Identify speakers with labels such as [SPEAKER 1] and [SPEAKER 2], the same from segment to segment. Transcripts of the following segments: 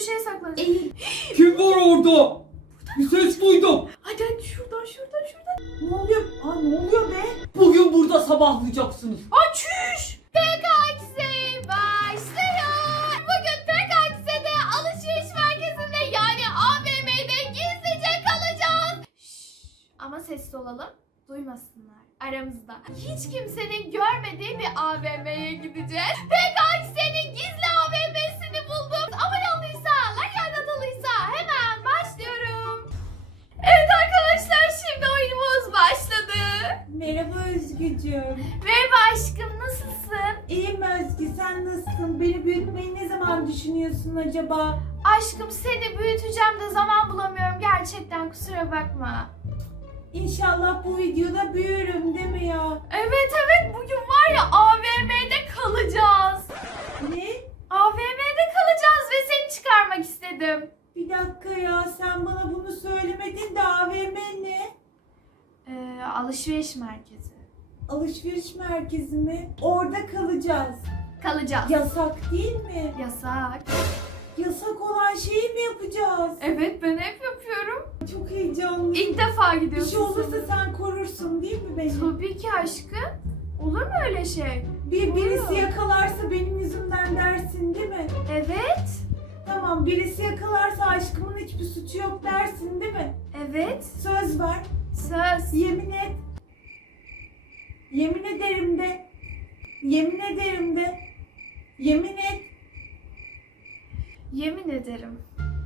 [SPEAKER 1] bir şeye saklanacak.
[SPEAKER 2] Kim var orada? Burada? Bir ses duydum.
[SPEAKER 1] Hadi hadi şuradan şuradan şuradan.
[SPEAKER 3] Ne oluyor? Aa ne oluyor be?
[SPEAKER 2] Bugün burada sabahlayacaksınız.
[SPEAKER 1] Açış. Tek acize Bugün tek alışveriş merkezinde yani AVM'de gizlice kalacağız. Şşş. ama sessiz olalım. Duymasınlar aramızda. Hiç kimsenin görmediği bir AVM'ye gideceğiz. Tek
[SPEAKER 3] düşünüyorsun acaba?
[SPEAKER 1] Aşkım seni büyüteceğim de zaman bulamıyorum gerçekten kusura bakma.
[SPEAKER 3] İnşallah bu videoda büyürüm değil mi ya?
[SPEAKER 1] Evet evet bugün var ya AVM'de kalacağız. Ne? AVM'de kalacağız ve seni çıkarmak istedim.
[SPEAKER 3] Bir dakika ya sen bana bunu söylemedin de AVM ne?
[SPEAKER 1] Ee, alışveriş merkezi.
[SPEAKER 3] Alışveriş merkezi mi? Orada kalacağız kalacağız. Yasak değil mi?
[SPEAKER 1] Yasak.
[SPEAKER 3] Yasak olan şeyi mi yapacağız?
[SPEAKER 1] Evet ben hep yapıyorum.
[SPEAKER 3] Çok heyecanlı.
[SPEAKER 1] İlk defa gidiyorsun.
[SPEAKER 3] Bir şey olursa sana. sen korursun değil mi beni?
[SPEAKER 1] Tabii ki aşkım. Olur mu öyle şey?
[SPEAKER 3] Bir Olur. birisi yakalarsa benim yüzümden dersin değil mi? Evet. Tamam birisi yakalarsa aşkımın hiçbir suçu yok dersin değil mi? Evet. Söz ver. Söz. Yemin et. Yemin ederim de. Yemin ederim de. Yemin et.
[SPEAKER 1] Yemin ederim.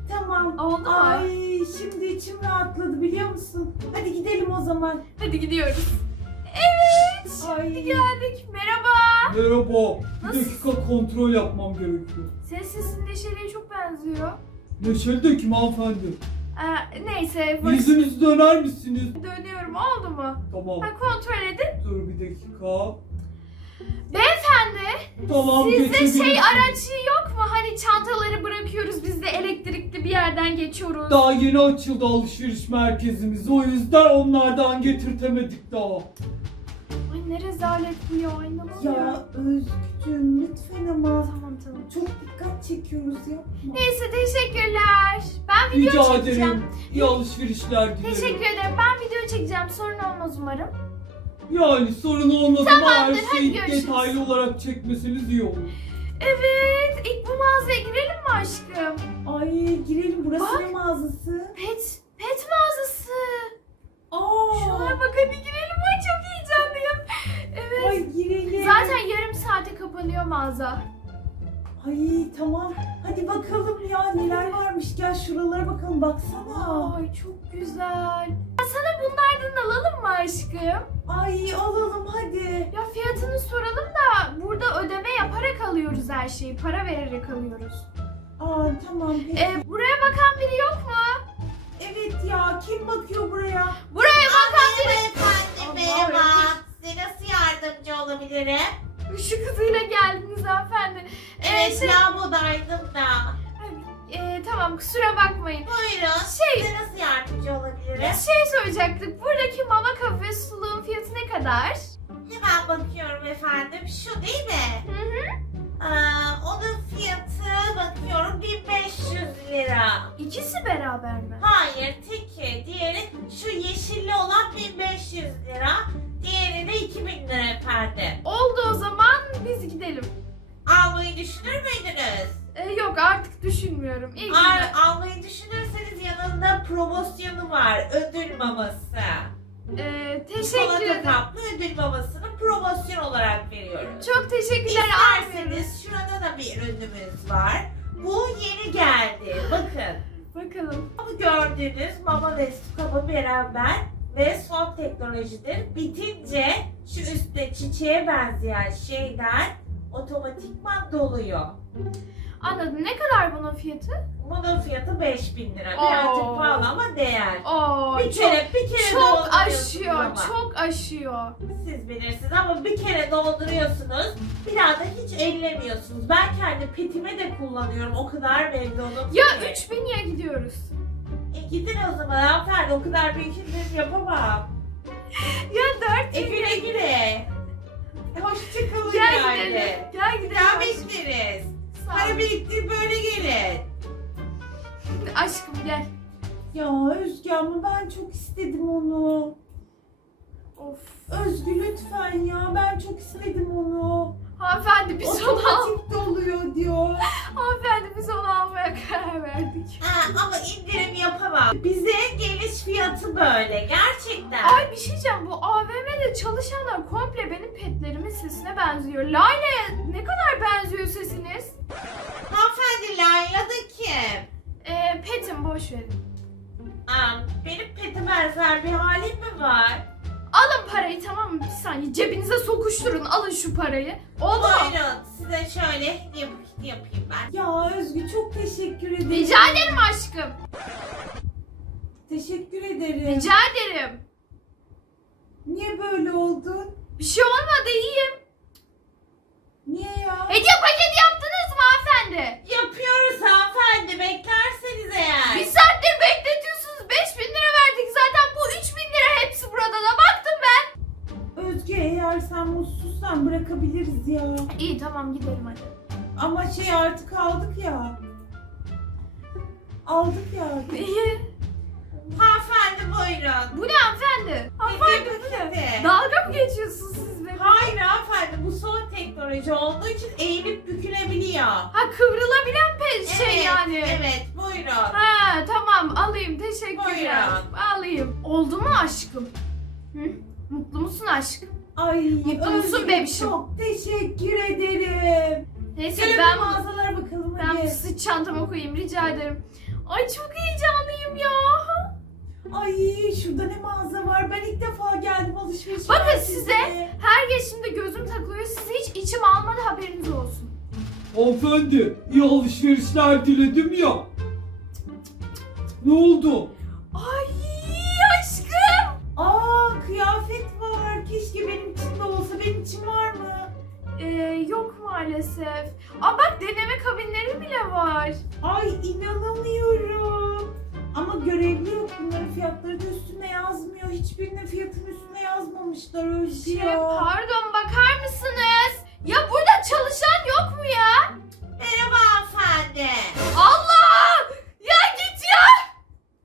[SPEAKER 1] Tamam. Oldu
[SPEAKER 3] Ay, mu? şimdi içim rahatladı biliyor musun? Hadi gidelim o zaman.
[SPEAKER 1] Hadi gidiyoruz. Evet. Ay. Hadi geldik. Merhaba.
[SPEAKER 2] Merhaba. Nasıl? Bir Nasıl? dakika kontrol yapmam gerekiyor.
[SPEAKER 1] Ses sesin Neşeli'ye çok benziyor.
[SPEAKER 2] Neşeli de kim hanımefendi?
[SPEAKER 1] Ee, neyse.
[SPEAKER 2] Bak... Yüzünüzü döner misiniz?
[SPEAKER 1] Dönüyorum. Oldu mu? Tamam. Ha, kontrol edin.
[SPEAKER 2] Dur bir dakika.
[SPEAKER 1] Beyefendi. Tamam, sizde şey aracı yok mu? Hani çantaları bırakıyoruz biz de elektrikli bir yerden geçiyoruz.
[SPEAKER 2] Daha yeni açıldı alışveriş merkezimiz. O yüzden onlardan getirtemedik daha.
[SPEAKER 1] Ay ne rezalet bu ya. inanamıyorum. ne oluyor? ya
[SPEAKER 3] Özgücüm lütfen ama. Tamam tamam. Çok dikkat çekiyoruz ya.
[SPEAKER 1] Neyse teşekkürler. Ben video Rica çekeceğim. Ederim.
[SPEAKER 2] İyi alışverişler diliyorum.
[SPEAKER 1] Teşekkür ederim. Ben video çekeceğim. Sorun olmaz umarım.
[SPEAKER 2] Yani sorun olmasa her şeyi detaylı olarak çekmesiniz iyi olur.
[SPEAKER 1] Evet, ilk bu mağazaya girelim mi aşkım?
[SPEAKER 3] Ay girelim, burası Bak, ne mağazası?
[SPEAKER 1] Pet, pet mağazası. Aa. Şuna bak hadi girelim, ay çok heyecanlıyım. Evet. Ay girelim. Zaten yarım saate kapanıyor mağaza.
[SPEAKER 3] Ay tamam. Hadi bakalım ya neler varmış. Gel şuralara bakalım baksana. Ay
[SPEAKER 1] çok güzel. Ya sana bunlardan alalım mı aşkım?
[SPEAKER 3] Ay alalım hadi.
[SPEAKER 1] Ya fiyatını soralım da burada ödeme yaparak alıyoruz her şeyi. Para vererek alıyoruz.
[SPEAKER 3] Aa tamam.
[SPEAKER 1] Peki. Ee, buraya bakan biri yok mu?
[SPEAKER 3] Evet ya kim bakıyor buraya?
[SPEAKER 1] Buraya bakan Abi, ah, biri.
[SPEAKER 4] Be, efendim merhaba. Size nasıl yardımcı olabilirim?
[SPEAKER 1] Şu kızıyla geldiniz hanımefendi. Evet,
[SPEAKER 4] evet şey, ben odaydım da.
[SPEAKER 1] E, tamam kusura bakmayın.
[SPEAKER 4] Buyurun. Şey, size nasıl yardımcı olabilirim? E,
[SPEAKER 1] şey söyleyecektik. Buradaki mama kapı ve suluğun fiyatı ne kadar?
[SPEAKER 4] Hemen bakıyorum efendim. Şu değil mi? Hı hı. Aa, ee, onun fiyatı bakıyorum 1500 lira.
[SPEAKER 1] İkisi beraber mi?
[SPEAKER 4] Hayır, tek. Diğeri şu yeşilli olan 1500 lira. Diğeri de 2000 lira perde.
[SPEAKER 1] Oldu o zaman biz gidelim.
[SPEAKER 4] Almayı düşünür müydünüz?
[SPEAKER 1] Ee, yok artık düşünmüyorum. İyi Al,
[SPEAKER 4] Almayı düşünürseniz yanında promosyonu var. Ödül maması.
[SPEAKER 1] Ee, teşekkür Solada ederim.
[SPEAKER 4] Çikolata tatlı ödül babasını promosyon olarak veriyorum.
[SPEAKER 1] Çok teşekkürler.
[SPEAKER 4] İsterseniz şurada da bir ürünümüz var. Bu yeni geldi. Bakın.
[SPEAKER 1] Bakalım.
[SPEAKER 4] Bu gördüğünüz mama destu kaba veren ben ve soft teknolojidir. Bitince şu üstte çiçeğe benzeyen şeyler otomatikman doluyor.
[SPEAKER 1] Anladım. Ne kadar bunun fiyatı?
[SPEAKER 4] Bunun fiyatı 5 bin lira. Birazcık pahalı ama değer. Oo, bir çok, kere, çok, bir kere
[SPEAKER 1] çok aşıyor, ama. çok aşıyor.
[SPEAKER 4] Siz bilirsiniz ama bir kere dolduruyorsunuz, bir daha da hiç ellemiyorsunuz. Ben kendi petime de kullanıyorum, o kadar memnunum.
[SPEAKER 1] Ya 3 bin ya gidiyoruz?
[SPEAKER 4] Gidin o zaman hanımefendi o kadar bir işimiz şey yapamam.
[SPEAKER 1] ya dört
[SPEAKER 4] yüz Evine gire.
[SPEAKER 1] Hoş Hoşçakalın yani. Gidelim.
[SPEAKER 4] Gel gidelim. Gel beşleriz. Hadi birlikte böyle gelin.
[SPEAKER 1] Aşkım gel.
[SPEAKER 3] Ya Özge ama ben çok istedim onu. Of. Özgü lütfen ya ben çok istedim onu.
[SPEAKER 1] Hanımefendi biz ona...
[SPEAKER 3] Otomatik oluyor diyor.
[SPEAKER 1] Hanımefendi biz ona
[SPEAKER 4] Bize geliş fiyatı böyle gerçekten.
[SPEAKER 1] Ay bir şey canım, bu AVM'de çalışanlar komple benim petlerimin sesine benziyor. Layla ne kadar benziyor sesiniz?
[SPEAKER 4] Hanımefendi Layla da kim?
[SPEAKER 1] Ee, petim boş verin.
[SPEAKER 4] benim petim benzer bir halim mi var?
[SPEAKER 1] Alın parayı tamam mı? Bir saniye cebinize sokuşturun. Alın şu parayı. Oğlum.
[SPEAKER 4] Buyurun da... size şöyle yap yapayım ben.
[SPEAKER 3] Ya Özgü çok teşekkür ederim.
[SPEAKER 1] Rica ederim aşkım.
[SPEAKER 3] Teşekkür ederim.
[SPEAKER 1] Rica ederim.
[SPEAKER 3] Niye böyle oldun?
[SPEAKER 1] Bir şey olmadı iyiyim.
[SPEAKER 3] Niye ya?
[SPEAKER 1] Hediye paketi yaptınız mı hanımefendi?
[SPEAKER 4] Yapıyoruz hanımefendi beklerseniz eğer.
[SPEAKER 1] Bir saattir bekletiyorsunuz. 5 bin lira verdik zaten bu 3 bin lira hepsi burada da baktım ben.
[SPEAKER 3] Özge eğer sen mutsuzsan bırakabiliriz ya.
[SPEAKER 1] İyi tamam gidelim hadi.
[SPEAKER 3] Ama şey artık aldık ya. Aldık ya.
[SPEAKER 1] İyi. hayran. Bu ne hanımefendi?
[SPEAKER 4] Hanımefendi bu ne?
[SPEAKER 1] Dalga mı geçiyorsunuz siz be?
[SPEAKER 4] Hayır hanımefendi bu son teknoloji olduğu için eğilip bükülebiliyor. Ha
[SPEAKER 1] kıvrılabilen pe şey evet, şey yani.
[SPEAKER 4] Evet buyurun.
[SPEAKER 1] Ha tamam alayım teşekkürler. Buyurun. Alayım. Oldu mu aşkım? Hı? Mutlu musun aşkım?
[SPEAKER 3] Ay mutlu musun gibi, bebişim? Çok teşekkür ederim.
[SPEAKER 1] Neyse Gelin ben
[SPEAKER 3] mağazalara bakalım
[SPEAKER 1] ben hadi. sıç çantama koyayım rica ederim. Ay çok heyecanlıyım ya.
[SPEAKER 3] Ay şurada ne mağaza var. Ben ilk defa geldim alışveriş.
[SPEAKER 1] Bakın size, size her geçimde gözüm takılıyor. Size hiç içim almadı haberiniz olsun.
[SPEAKER 2] Hanımefendi iyi alışverişler diledim ya. Ne oldu?
[SPEAKER 1] Ay aşkım.
[SPEAKER 3] Aa kıyafet var. Keşke benim için de olsa. Benim için var mı?
[SPEAKER 1] Ee, yok maalesef. Aa bak deneme kabinleri bile var.
[SPEAKER 3] Ay inanamıyorum. Ama görevli yok bunların fiyatları da üstüne yazmıyor. Hiçbirinin fiyatını üstüne yazmamışlar Özge. Şey,
[SPEAKER 1] pardon bakar mısınız? Ya burada çalışan yok mu ya?
[SPEAKER 4] Merhaba hanımefendi.
[SPEAKER 1] Allah! Ya git ya!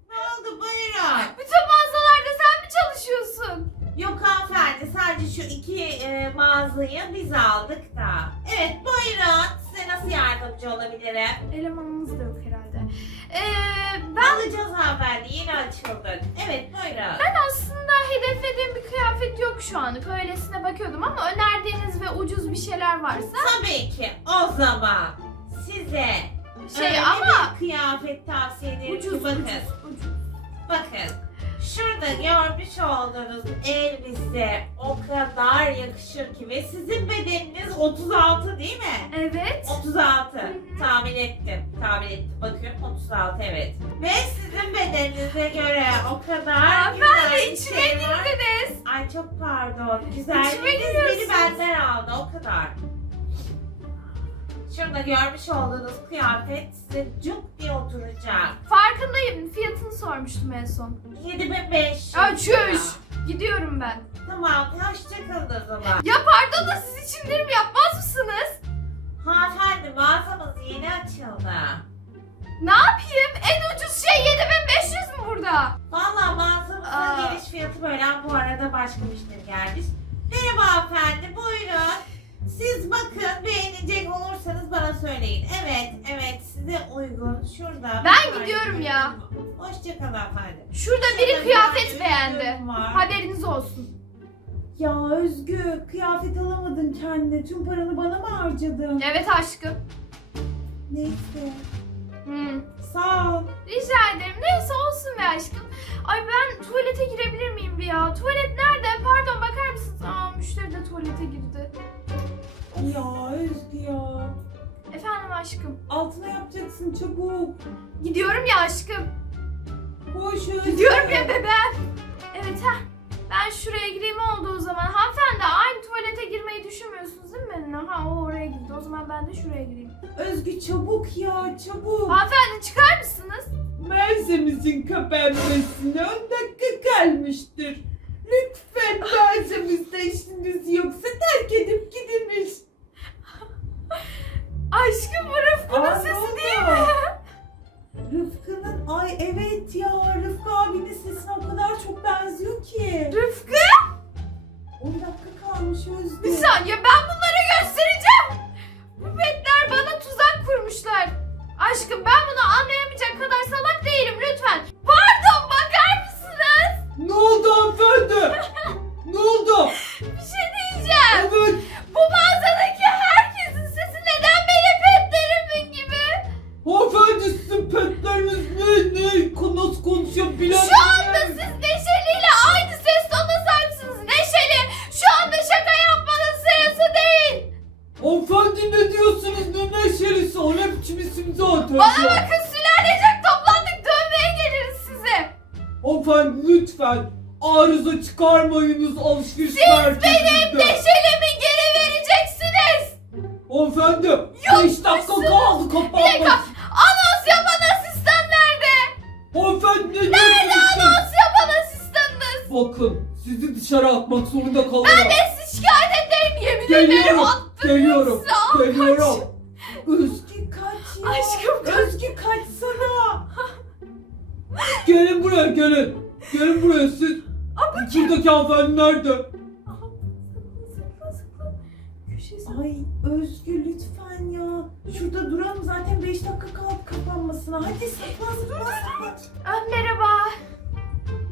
[SPEAKER 4] Ne oldu buyurun.
[SPEAKER 1] Bütün mağazalarda sen mi çalışıyorsun?
[SPEAKER 4] Yok hanımefendi sadece şu iki e, mağazayı biz aldık da. Evet buyurun size nasıl yardımcı olabilirim?
[SPEAKER 1] Elemanımız da yok okay. Ee, ben...
[SPEAKER 4] Alacağız hanımefendi yeni açıldın. Evet buyurun.
[SPEAKER 1] Ben aslında hedeflediğim bir kıyafet yok şu an. Öylesine bakıyordum ama önerdiğiniz ve ucuz bir şeyler varsa.
[SPEAKER 4] Tabii ki o zaman size
[SPEAKER 1] şey, ama... bir
[SPEAKER 4] kıyafet tavsiye ederim ucuz, ki bakın. Ucuz, ucuz. Bakın. Şurada görmüş olduğunuz hı hı. elbise o kadar yakışır ki ve sizin bedeniniz 36 değil mi? Evet. 36. Tahmin ettim. Tahmin ettim. Bakıyorum 36 evet. Ve sizin bedeninize göre o kadar ya, güzel bir şey var. Ay çok pardon. Güzel. İçime giriyorsunuz. Beni benden aldı o kadar. Şurada görmüş olduğunuz kıyafet size cuk diye oturacak.
[SPEAKER 1] Farkındayım. Fiyatını sormuştum en son.
[SPEAKER 4] 7500.
[SPEAKER 1] Çüş. Gidiyorum ben.
[SPEAKER 4] Tamam. Hoşçakalın o zaman.
[SPEAKER 1] Ya pardon da siz için indirim yapmaz mısınız?
[SPEAKER 4] Ha efendim mağazamız yeni açıldı.
[SPEAKER 1] Ne yapayım? En ucuz şey 7500 mü burada?
[SPEAKER 4] Valla mağazamızın Aa. geliş fiyatı böyle. Bu arada başka müşteri gelmiş. Merhaba efendim. Buyurun. Siz bakın beğenecek olursanız bana söyleyin. Evet, evet size uygun. Şurada.
[SPEAKER 1] Ben gidiyorum bari, ya.
[SPEAKER 4] Hoşça kal efendim. Şurada,
[SPEAKER 1] Şurada biri kıyafet bir beğendi. Var. Haberiniz olsun.
[SPEAKER 3] Ya Özgü kıyafet alamadın kendine. Tüm paranı bana mı harcadın?
[SPEAKER 1] Evet aşkım.
[SPEAKER 3] Neyse. Hmm. Sağ ol.
[SPEAKER 1] Rica ederim. Neyse olsun be aşkım. Ay ben tuvalete girebilir miyim bir ya? Tuvalet nerede? Pardon bakar mısınız? Aa müşteri de tuvalete girdi.
[SPEAKER 3] Ya Özgü ya.
[SPEAKER 1] Efendim aşkım.
[SPEAKER 3] Altına yapacaksın çabuk.
[SPEAKER 1] Gidiyorum ya aşkım. Koş Özgü. Gidiyorum ya bebeğim. Evet ha. Ben şuraya gireyim oldu o zaman. Hanımefendi aynı tuvalete girmeyi düşünmüyorsunuz değil mi benimle? Ha o oraya gitti. O zaman ben de şuraya gireyim.
[SPEAKER 3] Özgü çabuk ya çabuk.
[SPEAKER 1] Hanımefendi çıkar mısınız?
[SPEAKER 3] Merzemizin kapanmasına 10 dakika kalmıştır. Lütfen merzemizde işiniz yoksa terk edip
[SPEAKER 1] Aşkım bu Rıfkı'nın sesi oldu? değil mi?
[SPEAKER 3] Rıfkı'nın ay evet ya Rıfkı abinin sesine o kadar çok benziyor ki. Rıfkı? 10 dakika kalmış Özgür.
[SPEAKER 1] Bir saniye ben bunlara göstereceğim. Bu petler bana tuzak kurmuşlar. Aşkım ben bunu anlayamayacak kadar salak değilim lütfen. Pardon bakar mısınız?
[SPEAKER 2] Ne oldu hanımefendi? ne oldu?
[SPEAKER 3] Özgür lütfen ya. Şurada duralım zaten 5 dakika kal kapanmasına. Hadi sıkma sıkma ah,
[SPEAKER 1] sıkma. Merhaba.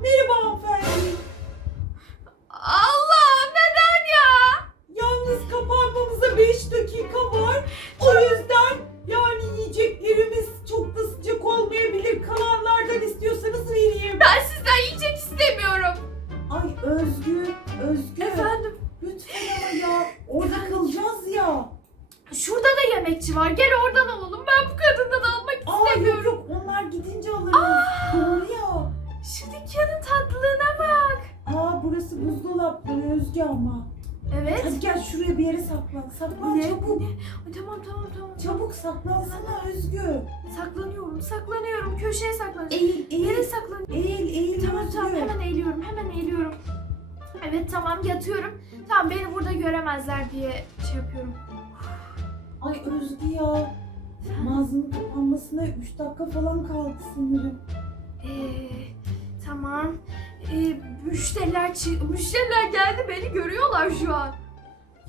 [SPEAKER 3] Merhaba hanımefendi.
[SPEAKER 1] var. Gel oradan alalım. Ben bu kadından almak istemiyorum.
[SPEAKER 3] Aa, yok yok. Onlar gidince alırız. Oluyor.
[SPEAKER 1] Şu dükkanın tatlılığına bak.
[SPEAKER 3] Aa burası buzdolabı. Özge ama. Evet. Hadi gel şuraya bir yere saklan. Saklan ne? çabuk. Ne? Ay,
[SPEAKER 1] tamam, tamam tamam tamam.
[SPEAKER 3] Çabuk saklan. Sana tamam. Özgü.
[SPEAKER 1] Saklanıyorum saklanıyorum. Köşeye saklan. Eğil eğil. Nereye saklan?
[SPEAKER 3] Eğil eğil. Tamam Özgü. tamam
[SPEAKER 1] hemen eğiliyorum hemen eğiliyorum. Evet tamam yatıyorum. Tamam beni burada göremezler diye şey yapıyorum.
[SPEAKER 3] Ay Özge ya. Mazlum'un kapanmasına 3 dakika falan kaldı sanırım.
[SPEAKER 1] Eee tamam. Eee müşteriler, müşteriler geldi beni görüyorlar şu an.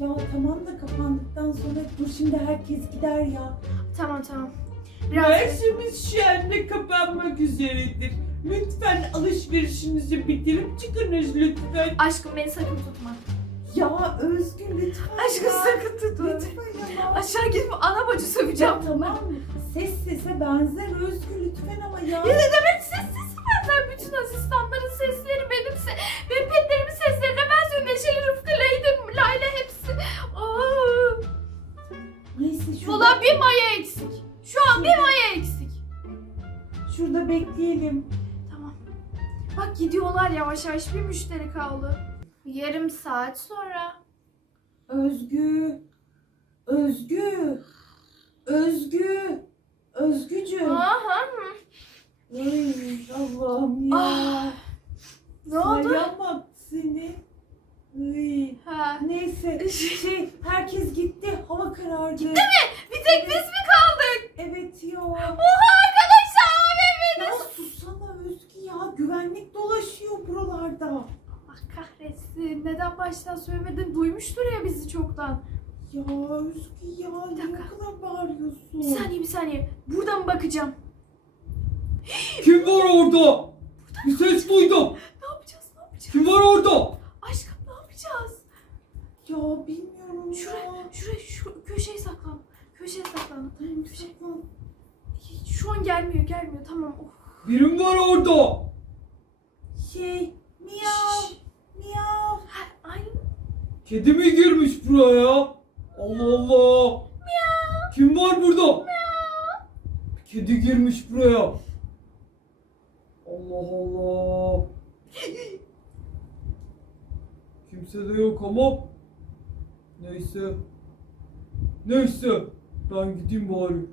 [SPEAKER 3] Ya tamam da kapandıktan sonra dur şimdi herkes gider ya. Tamam tamam. Biraz Mersimiz şu anda kapanmak üzeredir. Lütfen alışverişinizi bitirip çıkınız lütfen.
[SPEAKER 1] Aşkım beni sakın tutma.
[SPEAKER 3] Ya Özgün lütfen
[SPEAKER 1] Aşkım ya. sakın tutma. Aşağı gidip ana bacı söveceğim. Ya,
[SPEAKER 3] tamam mı? Tamam. Ses sese benzer Özgün lütfen ama ya. Ya ne
[SPEAKER 1] demek ses sesi benzer bütün asistanların sesleri benim se Ve petlerimin seslerine benziyor. Neşeli Rıfkı, Leyla, Layla hepsi. Aa. Neyse şu. Şurada... Ulan bir maya eksik. Şu an şurada... bir maya eksik.
[SPEAKER 3] Şurada bekleyelim.
[SPEAKER 1] Tamam. Bak gidiyorlar yavaş yavaş bir müşteri kaldı. Yarım saat sonra.
[SPEAKER 3] Özgü. Özgü. Özgü. Özgücüm. Aha. Ay Allah'ım ya. Ah. Ne Sana oldu? Sayamam seni. Ay. Ha. Neyse. Şey, herkes gitti. Hava karardı.
[SPEAKER 1] Gitti mi? Bir tek evet. biz mi kaldık?
[SPEAKER 3] Evet ya. Oha
[SPEAKER 1] arkadaşlar. Ya
[SPEAKER 3] susana Özgü ya. Güvenlik dolaşıyor buralarda
[SPEAKER 1] kahretsin. Neden baştan söylemedin? Duymuştur ya bizi çoktan.
[SPEAKER 3] Ya Üzgü ya bir dakika. ne kadar bağırıyorsun? Bir
[SPEAKER 1] saniye bir saniye. Burada bakacağım?
[SPEAKER 2] Kim var orada? Buradan? bir ses duydum? ses duydum.
[SPEAKER 1] Ne yapacağız ne yapacağız?
[SPEAKER 2] Kim var orada?
[SPEAKER 1] Aşkım ne yapacağız?
[SPEAKER 3] Ya bilmiyorum.
[SPEAKER 1] Şuraya ya. şuraya şu köşeye saklan. Köşeye saklan. Tamam köşeye saklan. Şu an gelmiyor gelmiyor tamam. Oh.
[SPEAKER 2] Birim var orada. Şey. Kedi mi girmiş buraya? Allah Allah. Miau. Kim var burada? Miau. Kedi girmiş buraya. Allah Allah. Kimse de yok ama. Neyse. Neyse. Ben gideyim bari.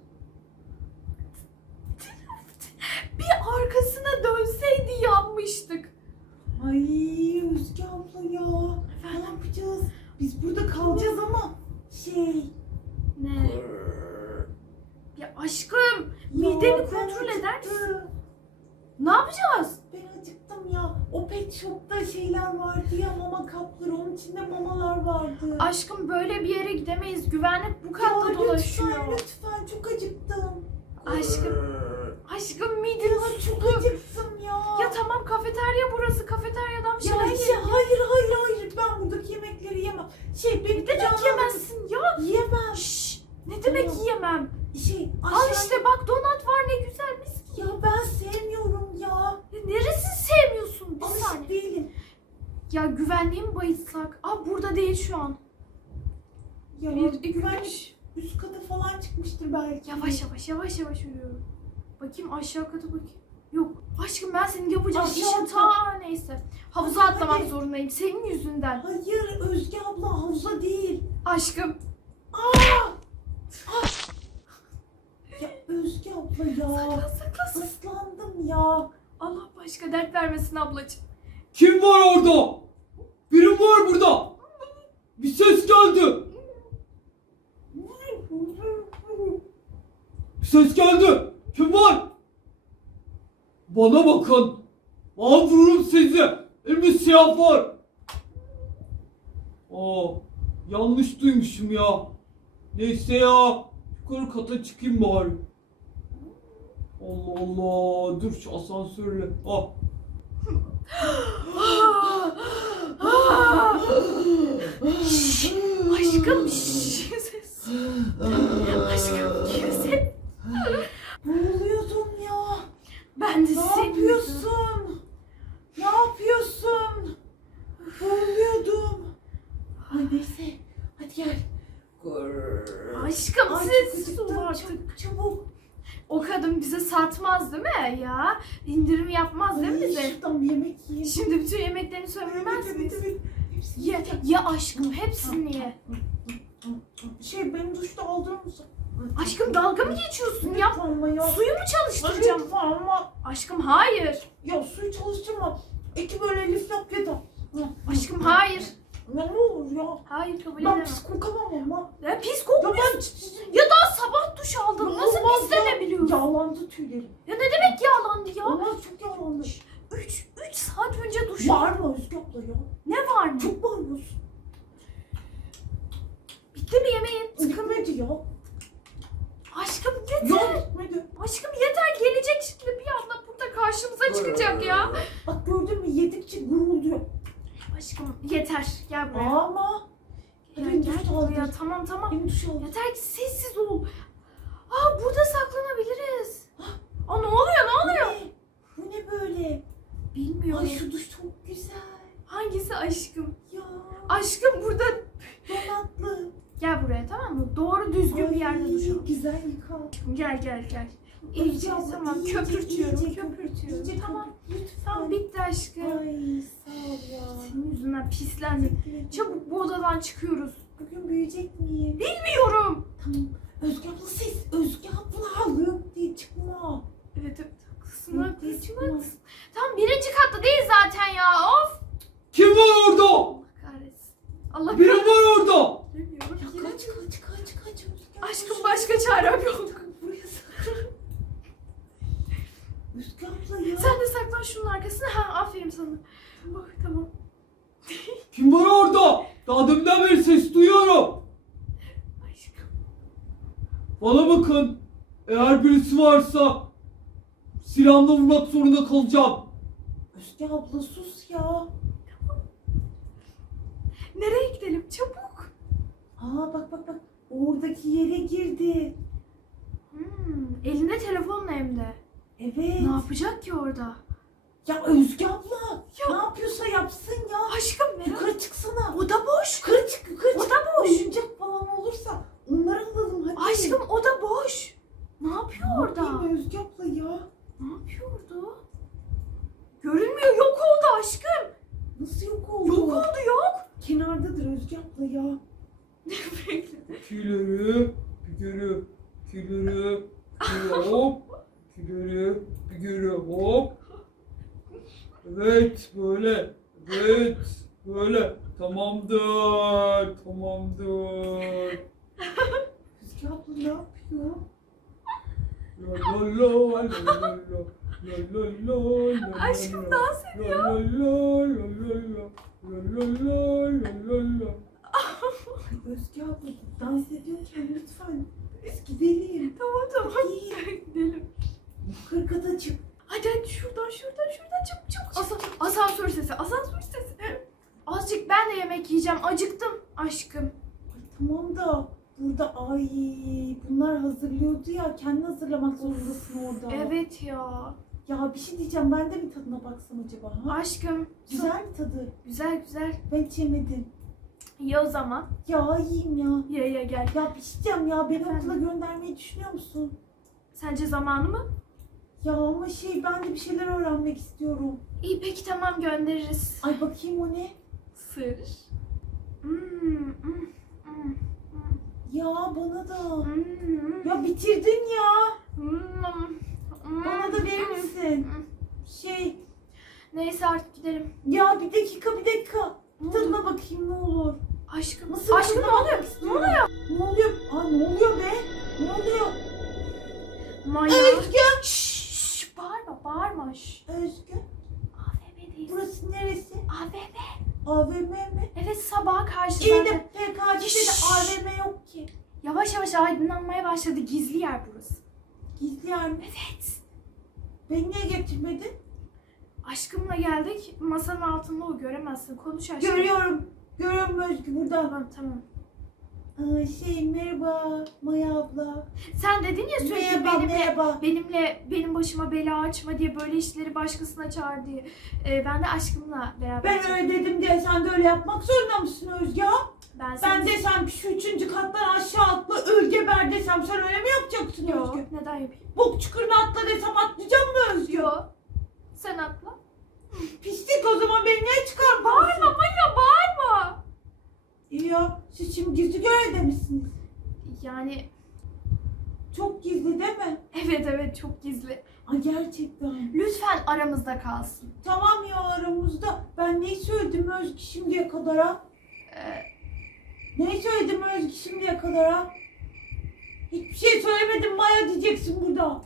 [SPEAKER 1] Bir arkasına dönseydi yanmıştık.
[SPEAKER 3] Ay Özge abla ya. Efendim? Ne yapacağız? Biz burada kalacağız ama. Şey. Ne?
[SPEAKER 1] Ya aşkım. Ya, mideni kontrol eder Ne yapacağız?
[SPEAKER 3] Ben acıktım ya. O pet shop'ta şeyler vardı ya mama kapları. Onun içinde mamalar vardı.
[SPEAKER 1] Aşkım böyle bir yere gidemeyiz. Güvenlik bu kadar dolaşıyor. Lütfen
[SPEAKER 3] lütfen çok acıktım.
[SPEAKER 1] Aşkım. Aşkım midem
[SPEAKER 3] acıdı. Acıksın ya.
[SPEAKER 1] Ya tamam kafeterya burası. Kafeteryadan
[SPEAKER 3] bir ya şeyler yiyelim. Şey, hayır hayır hayır. Ben buradaki yemekleri yemem.
[SPEAKER 1] Şey beni de demek yemezsin bir... ya? Yemem. Şş, ne demek Yok. yiyemem? Şey aşağı... Al işte bak donat var ne güzel mis
[SPEAKER 3] ki. Ya ben sevmiyorum ya.
[SPEAKER 1] ya neresi sevmiyorsun? Bir Alış saniye. değilim. Ya güvenliğim mi bayılsak? Aa burada değil şu an.
[SPEAKER 3] Ya bir, güvenlik güç. üst kata falan çıkmıştır belki.
[SPEAKER 1] Yavaş yavaş yavaş yavaş uyuyorum. Bakayım aşağı kata bak. Yok. Aşkım ben senin yapacağın işin ta neyse. Havuza Hayır. atlamak zorundayım senin yüzünden.
[SPEAKER 3] Hayır Özge abla havuza değil.
[SPEAKER 1] Aşkım. Aa! Aa!
[SPEAKER 3] Ya Özge abla ya. Saklan
[SPEAKER 1] saklan.
[SPEAKER 3] Islandım ya.
[SPEAKER 1] Allah başka dert vermesin ablacığım.
[SPEAKER 2] Kim var orada? Biri var burada. Bir ses geldi. Bir ses geldi. Kim var? Bana bakın. Ben vururum sizi. Elimiz siyah var. Aa, yanlış duymuşum ya. Neyse ya. Yukarı kata çıkayım bari. Allah Allah. Dur şu asansörle. Ah.
[SPEAKER 1] Şşş, aşkım şşş. Aşkım kimse.
[SPEAKER 3] Ne ya? Ben de ne seniyordum. yapıyorsun? Ne yapıyorsun? Ölüyordum.
[SPEAKER 1] Ay, Ay neyse. Hadi gel. Aşkım Ay, siz su artık. Çok çabuk. O kadın bize satmaz değil mi ya? İndirim yapmaz değil Ay mi işte. bize?
[SPEAKER 3] Şuradan bir yemek yiyelim.
[SPEAKER 1] Şimdi bütün yemeklerini söylemez miyiz? Ye, ye aşkım hepsini ye.
[SPEAKER 3] Şey benim duşta aldırır mısın?
[SPEAKER 1] Aşkım dalga mı geçiyorsun Sürük ya? Ama ya. Suyu mu çalıştıracağım? Lütfen ama. Aşkım hayır.
[SPEAKER 3] Ya suyu çalıştırma. İki böyle lif yap ya da.
[SPEAKER 1] Aşkım hayır.
[SPEAKER 3] Ya, ne olur ya? Hayır kabul edemem. Ben ne pis kokamam ama.
[SPEAKER 1] Ya pis kokmuyorsun. Ya, ben... ya daha sabah duş aldım. Nasıl pis ya. de
[SPEAKER 3] Yağlandı tüylerim.
[SPEAKER 1] Ya ne demek yağlandı ya?
[SPEAKER 3] Olmaz ya, çok yağlandı. Üç,
[SPEAKER 1] üç, üç saat önce duş
[SPEAKER 3] Var mı Özge abla ya? Ne var bağırma? mı? Çok bağırıyorsun.
[SPEAKER 1] Bitti mi yemeğin?
[SPEAKER 3] Bitmedi ya.
[SPEAKER 1] Aşkım yeter gelecek şimdi bir anda burada karşımıza çıkacak ya.
[SPEAKER 3] Bak gördün mü yedikçe guruldu.
[SPEAKER 1] Aşkım yeter gel buraya. Ama. Ya, ya gel gel bu ya tamam tamam. Benim duş aldım. Yeter ki sessiz ol. Aa burada saklanabiliriz. Aa ne oluyor ne oluyor?
[SPEAKER 3] Bu ne, Bu ne böyle? Bilmiyorum. Ay şu duş çok güzel.
[SPEAKER 1] Hangisi aşkım? Ya. Aşkım burada.
[SPEAKER 3] Donatlı.
[SPEAKER 1] Gel buraya tamam mı? Doğru düzgün Ay, bir yerde duş al.
[SPEAKER 3] Güzel yıka.
[SPEAKER 1] Gel gel gel. İyicez, abla, iyice tamam, köpürtüyorum, köpürtüyorum, köpürtüyorum. İyice, tamam. tamam. Lütfen. Tamam, bitti aşkım.
[SPEAKER 3] Ay sağ ol ya.
[SPEAKER 1] Senin yüzünden pislendim. Çabuk bu odadan çıkıyoruz.
[SPEAKER 3] Bugün büyüyecek miyim?
[SPEAKER 1] Bilmiyorum. Tamam.
[SPEAKER 3] Özge abla siz, Özge abla. Yok diye çıkma.
[SPEAKER 1] Evet, evet. Haklısın, haklısın. Çıkma. Var. Tamam, birinci katta değil zaten ya, of.
[SPEAKER 2] Kim var orada? Allah kahretsin. Biri var orada.
[SPEAKER 3] Bilmiyorum. Ya kaç, kaç, kaç, kaç,
[SPEAKER 1] Aşkım Özgür. başka çare yok. Ya. Sen de saklan şunun arkasına. Ha aferin sana.
[SPEAKER 3] Oh, tamam.
[SPEAKER 2] Kim var orada? Dadımda bir ses duyuyorum. Aşkım. Bana bakın. Eğer birisi varsa silahla vurmak zorunda kalacağım.
[SPEAKER 3] Özge abla sus ya. Tamam.
[SPEAKER 1] Nereye gidelim? Çabuk.
[SPEAKER 3] Aa bak bak bak. Oradaki yere girdi.
[SPEAKER 1] Hmm, elinde telefonla hem de. Evet. Ne yapacak ki orada?
[SPEAKER 3] Ya Özge abla ya. ne yapıyorsa yapsın ya. Aşkım merak Yukarı çıksana.
[SPEAKER 1] O da boş.
[SPEAKER 3] Yukarı çık yukarı çık. O da çık. boş. Oyuncak falan olursa onları alalım hadi.
[SPEAKER 1] Aşkım gel. o da boş. Ne yapıyor ne orada?
[SPEAKER 3] Ne Özge abla ya?
[SPEAKER 1] Ne yapıyor orada? Görünmüyor yok oldu aşkım.
[SPEAKER 3] Nasıl yok oldu?
[SPEAKER 1] Yok oldu yok.
[SPEAKER 3] Kenardadır Özge abla ya. Ne
[SPEAKER 2] Bekle. Tüylerim. Tüylerim. Tüylerim. Tüylerim görüyor, bir hop. Evet, böyle, evet, böyle. Tamamdır, tamamdır.
[SPEAKER 3] Rüzgar abla ne yapıyor? La la la la la la. La, la la
[SPEAKER 1] la la la la la. Aşkım dans ediyor.
[SPEAKER 3] Özge abla dans ediyorken lütfen. Özge deneyim.
[SPEAKER 1] Tamam tamam. İyi, gidelim.
[SPEAKER 3] Kırkata çık.
[SPEAKER 1] Hadi hadi şuradan şuradan şuradan çık çık. Asa asansör sesi asansör sesi. Azıcık ben de yemek yiyeceğim. Acıktım aşkım. Ay,
[SPEAKER 3] tamam da burada ay bunlar hazırlıyordu ya. Kendi hazırlamak zorundasın orada.
[SPEAKER 1] Evet ya.
[SPEAKER 3] Ya bir şey diyeceğim ben de bir tadına baksam acaba?
[SPEAKER 1] Ha? Aşkım.
[SPEAKER 3] Güzel mi tadı?
[SPEAKER 1] Güzel güzel.
[SPEAKER 3] Ben hiç yemedim.
[SPEAKER 1] Ya o zaman?
[SPEAKER 3] Ya yiyeyim ya. Ya ya gel. Ya bir şey diyeceğim ya beni Efendim? okula göndermeyi düşünüyor musun?
[SPEAKER 1] Sence zamanı mı?
[SPEAKER 3] Ya ama şey ben de bir şeyler öğrenmek istiyorum.
[SPEAKER 1] İyi peki tamam göndeririz.
[SPEAKER 3] Ay bakayım o ne?
[SPEAKER 1] Sır. Hmm, hmm, hmm,
[SPEAKER 3] hmm, ya bana da. Hmm. ya bitirdin ya. Hmm. bana hmm. da verir misin? Hmm. şey.
[SPEAKER 1] Neyse artık gidelim.
[SPEAKER 3] Ya bir dakika bir dakika. Tadına bakayım ne olur.
[SPEAKER 1] Aşkım. Nasıl Aşkım ne oluyor? ne oluyor?
[SPEAKER 3] Ne oluyor? Ne oluyor? Aa, ne oluyor be? Ne oluyor? Manyak. Özgün.
[SPEAKER 1] Şşş. Şşş. AVM değil.
[SPEAKER 3] Burası neresi?
[SPEAKER 1] AVM.
[SPEAKER 3] AVM mi?
[SPEAKER 1] Evet sabaha karşı.
[SPEAKER 3] Giydim PKC'de de AVM yok ki.
[SPEAKER 1] Yavaş yavaş aydınlanmaya başladı. Gizli yer burası.
[SPEAKER 3] Gizli yer mi? Evet. Beni niye getirmedin?
[SPEAKER 1] Aşkımla geldik. Masanın altında o göremezsin. Konuş aşkım.
[SPEAKER 3] Görüyorum. Görüyorum Özgü. Burada. ben tamam şey merhaba Maya abla.
[SPEAKER 1] Sen dedin ya sürekli merhaba, benimle, merhaba. benimle benim başıma bela açma diye böyle işleri başkasına çağır diye. Ee, ben de aşkımla beraber.
[SPEAKER 3] Ben çekiyorum. öyle dedim diye sen de öyle yapmak zorunda mısın Özge? Ben, sen ben de bir... sen şu üçüncü kattan aşağı atla Özge ber desem sen öyle mi yapacaksın Yo, Özge? neden yapayım? Bok çukuruna atla desem atlayacağım mı Özge? Yok.
[SPEAKER 1] Sen atla.
[SPEAKER 3] Pislik o zaman beni niye yani çok gizli değil mi?
[SPEAKER 1] Evet evet çok gizli.
[SPEAKER 3] Ay gerçekten.
[SPEAKER 1] Lütfen aramızda kalsın.
[SPEAKER 3] Tamam ya aramızda. Ben ne söyledim Özgü şimdiye kadar ha? Ee... Ne söyledim Özgü şimdiye kadar ha? Hiçbir şey söylemedim Maya diyeceksin burada.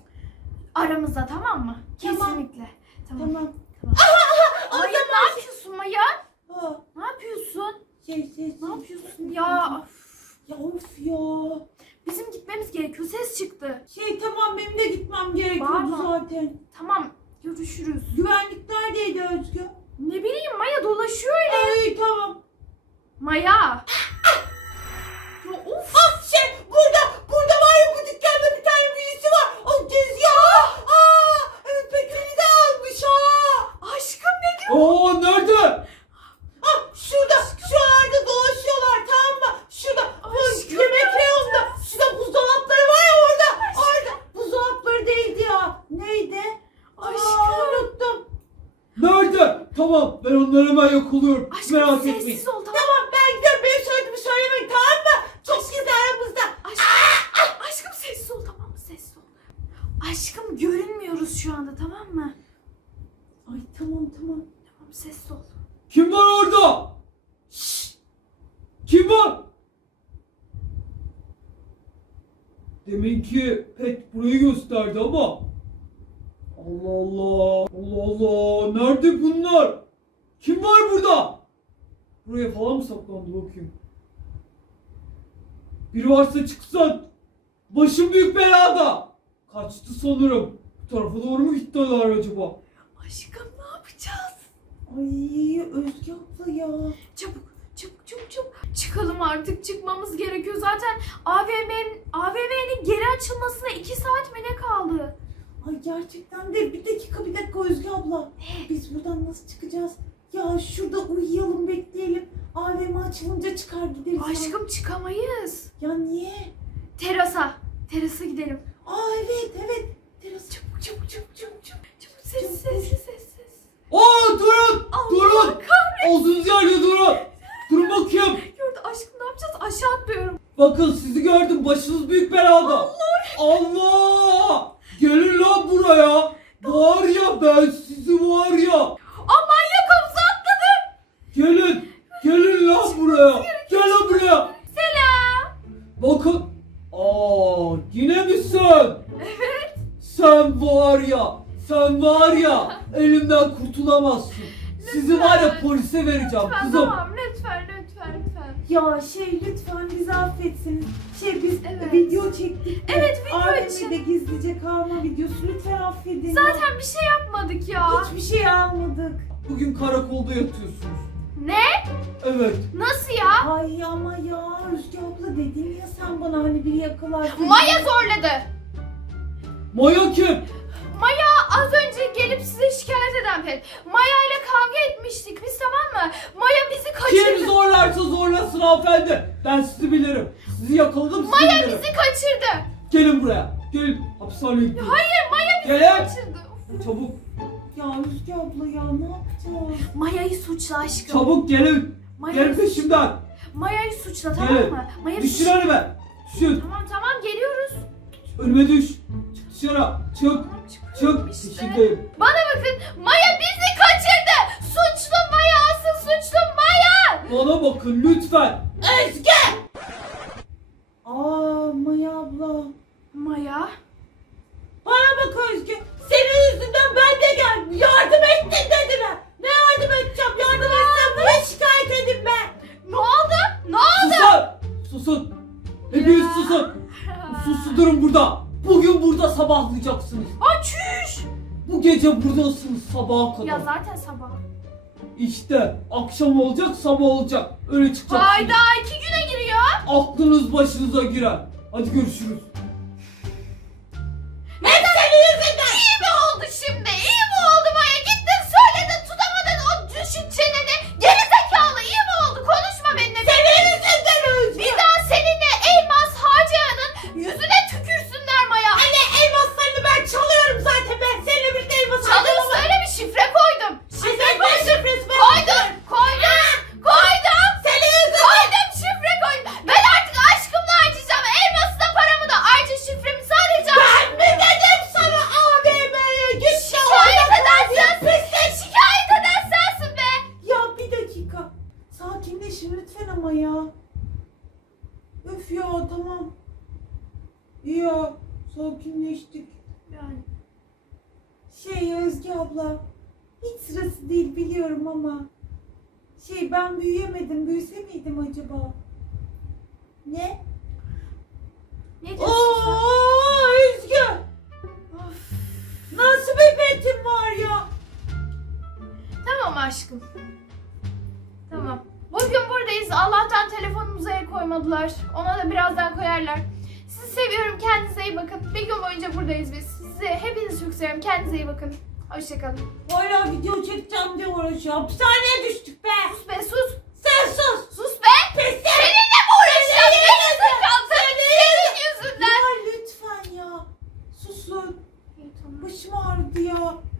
[SPEAKER 1] Aramızda tamam mı? Kesinlikle.
[SPEAKER 3] Tamam. Tamam. tamam. tamam.
[SPEAKER 1] Aa, tamam. Ay, zaman... ne yapıyorsun Maya? Ha. Ne yapıyorsun? Şey, şey, şey, ne yapıyorsun? Ya. Ya.
[SPEAKER 3] ya of ya.
[SPEAKER 1] Bizim gitmemiz gerekiyor. Ses çıktı.
[SPEAKER 3] Şey tamam benim de gitmem gerekiyordu Bana. zaten.
[SPEAKER 1] Tamam görüşürüz.
[SPEAKER 3] Güvenlik neredeydi Özgü?
[SPEAKER 1] Ne bileyim Maya dolaşıyor öyle.
[SPEAKER 3] Ay tamam.
[SPEAKER 1] Maya.
[SPEAKER 3] ya, of. Of şey burada burada var ya bu dükkanda bir tane
[SPEAKER 2] Buraya falan mı saklandı bakayım? Bir varsa çıksın. Başım büyük belada. Kaçtı sanırım. Bu tarafa doğru mu gitti gittiler acaba?
[SPEAKER 1] Aşkım ne yapacağız?
[SPEAKER 3] Ay Özge abla ya.
[SPEAKER 1] Çabuk çabuk çabuk çabuk. Çıkalım artık çıkmamız gerekiyor. Zaten AVM'nin AVM, AVM geri açılmasına iki saat mi ne kaldı?
[SPEAKER 3] Ay gerçekten de bir dakika bir dakika Özge abla. Ne? Biz buradan nasıl çıkacağız? Ya şurada uyuyalım bekleyelim. AVM açılınca çıkar gideriz.
[SPEAKER 1] Aşkım ya. çıkamayız.
[SPEAKER 3] Ya niye?
[SPEAKER 1] Terasa. Terasa gidelim.
[SPEAKER 3] Aa evet evet. Terasa.
[SPEAKER 1] Çabuk çabuk çabuk çabuk çabuk. Çabuk sessiz sessiz sessiz.
[SPEAKER 2] Ooo durun. Allah durun. Olduğunuz yerde durun. Durun bakayım.
[SPEAKER 1] Gördüm aşkım ne yapacağız? Aşağı atlıyorum.
[SPEAKER 2] Bakın sizi gördüm. Başınız büyük belada. Allah. Allah. Gelin lan buraya. Var ya ben sizi var ya. bugün karakolda yatıyorsunuz. Ne? Evet.
[SPEAKER 1] Nasıl ya?
[SPEAKER 3] Ay ama ya Rüzgar abla dedin ya sen bana hani biri yakalarsın.
[SPEAKER 1] Maya zorladı.
[SPEAKER 2] Maya kim?
[SPEAKER 1] Maya az önce gelip size şikayet eden pet. Maya ile kavga etmiştik biz tamam mı? Maya bizi kaçırdı.
[SPEAKER 2] Kim zorlarsa zorlasın hanımefendi. Ben sizi bilirim. Sizi yakaladım
[SPEAKER 1] sizi Maya bilirim. bizi kaçırdı.
[SPEAKER 2] Gelin buraya. Gelin hapishaneye gidin.
[SPEAKER 1] Hayır Maya bizi Gelin. Bizi kaçırdı.
[SPEAKER 2] Çabuk
[SPEAKER 3] ya Rüzgar abla ya ne yapacağız?
[SPEAKER 1] Maya'yı suçla aşkım.
[SPEAKER 2] Çabuk gelin. Maya'yı gelin peşimden.
[SPEAKER 1] Maya'yı suçla tamam gelin. Evet. mı?
[SPEAKER 2] Maya düşün beni. Düşün.
[SPEAKER 1] Tamam tamam geliyoruz.
[SPEAKER 2] Ölme düş. Çık dışarı. Çık. Tamam, çık. Işte. Peşindeyim.
[SPEAKER 1] Bana bakın. Maya bizi kaçırdı. Suçlu Maya. Asıl suçlu Maya.
[SPEAKER 2] Bana bakın lütfen.
[SPEAKER 3] Özge. Aa Maya abla. Maya. Bana bak Özge. Senin yüzünden ben de geldim. Yardım ettin dedim. Ne yardım edeceğim? Yardım ya, etsem ya. ne şikayet edeyim ben?
[SPEAKER 1] Ne? ne oldu? Ne
[SPEAKER 2] oldu? Susun. Susun. Hepiniz susun. Susun durun burada. Bugün burada sabahlayacaksınız.
[SPEAKER 1] Açış.
[SPEAKER 2] Bu gece buradasınız sabaha kadar.
[SPEAKER 1] Ya zaten sabah.
[SPEAKER 2] İşte akşam olacak sabah olacak. Öyle çıkacaksınız.
[SPEAKER 1] Hayda iki güne giriyor.
[SPEAKER 2] Aklınız başınıza girer. Hadi görüşürüz.
[SPEAKER 3] ya tamam. İyi ya sakinleştik. Yani. Şey Özge abla. Hiç sırası değil biliyorum ama. Şey ben büyüyemedim. Büyüse miydim acaba? Ne? Ne Özge. Nasıl bir betim var ya?
[SPEAKER 1] Tamam aşkım bugün buradayız. Allah'tan telefonumuza el koymadılar. Ona da birazdan koyarlar. Sizi seviyorum. Kendinize iyi bakın. Bir gün boyunca buradayız biz. Size hepiniz çok seviyorum. Kendinize iyi bakın. Hoşçakalın.
[SPEAKER 3] Hala video çekeceğim diye uğraşıyor. Hapishaneye düştük be.
[SPEAKER 1] Sus be sus.
[SPEAKER 3] Sen sus. Sus be. Pis sen.
[SPEAKER 1] Seninle mi uğraşacağım? Seni Senin yüzünden. Senin yüzünden.
[SPEAKER 3] Ya lütfen ya. Susun. İyi tamam. Başım ağrıdı ya.